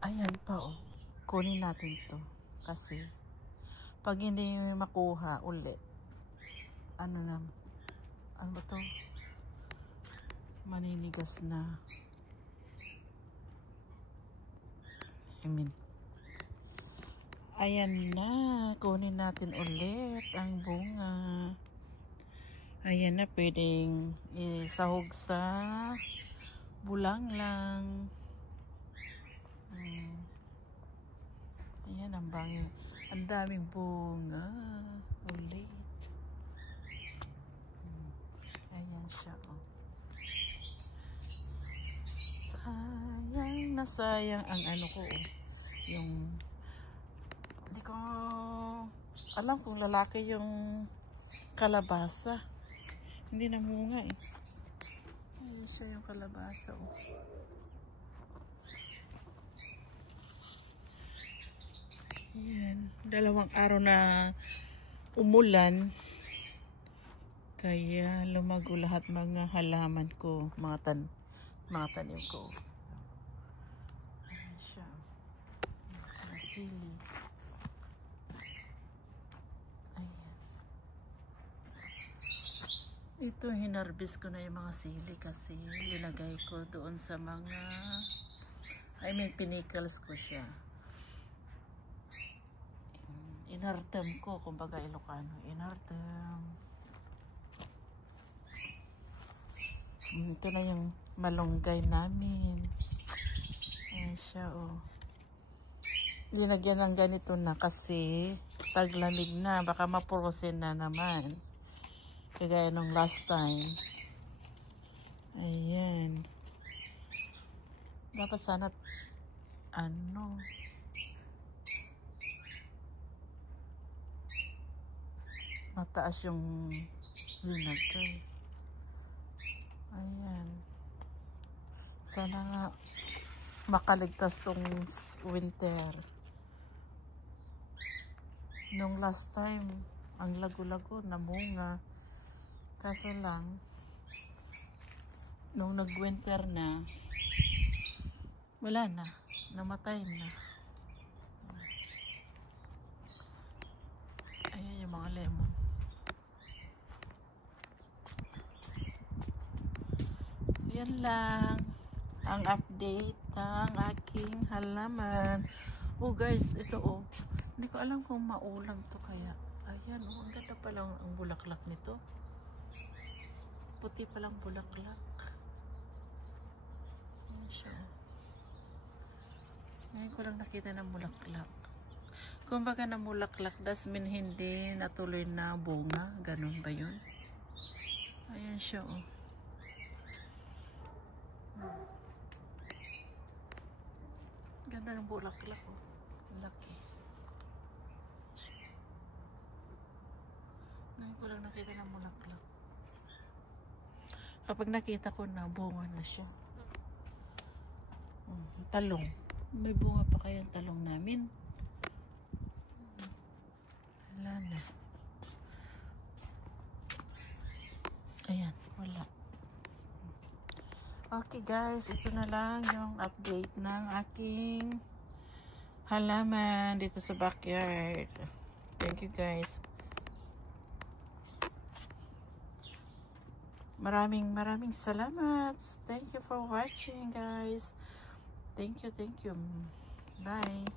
Ayan pa oh. Kunin natin to. Kasi, pag hindi makuha uli, ano ba to? Maninigas na. Ayan na. Kunin natin ulit ang bunga. Ayan na. Pwedeng isahog sa bulanglang. Ayan, ang bangi. Ang daming bunga. Ulit. Ayan siya, oh. Sayang na sayang ang ano ko, oh. Yung, hindi ko alam kung lalaki yung kalabasa. Hindi namunga, eh. Ayan siya yung kalabasa, oh. Ayan, 2 araw na umulan, kaya lumago lahat mga halaman ko, mga tanim ko. Ayan siya, mga sili. Ayan. Ito, hinarbis ko na yung mga sili kasi linagay ko doon sa mga, pinikals ko siya. Inartem ko, kumbaga Ilocano, inartem. Ito na yung malunggay namin. Ayan siya, oh. Linagyan ng ganito na kasi taglamig na, baka mapurosin na naman. Kagaya nung last time. Ayan. Dapat sana, mataas yung linagay. Ayan. Sana nga makaligtas tong winter. Nung last time, ang lago-lago, namunga. Kaso lang, nung nag-winter na, wala na. Namatay na. Ayan yung mga lemon. Yan lang ang update ng aking halaman. Oh guys, ito oh. Hindi ko alam kung maulang to kaya. Ayan oh, ang ganda pa lang ang bulaklak nito. Puti pa lang bulaklak. Ayan siya. Ngayon ko lang nakita ng bulaklak. Kumbaga na bulaklak, das mean hindi natuloy na bunga. Ganun ba yun? Ayan siya oh. Ganda ng bulaklak oh. Laki. Ngayon ko lang nakita ng bulaklak. Kapag nakita ko na, bunga na siya. Talong. May bunga pa kayang talong namin? Wala na. Ayan, wala. Okay guys, ito na lang yung update ng aking halaman dito sa backyard. Thank you guys. Maraming salamat. Thank you for watching guys. Thank you. Bye.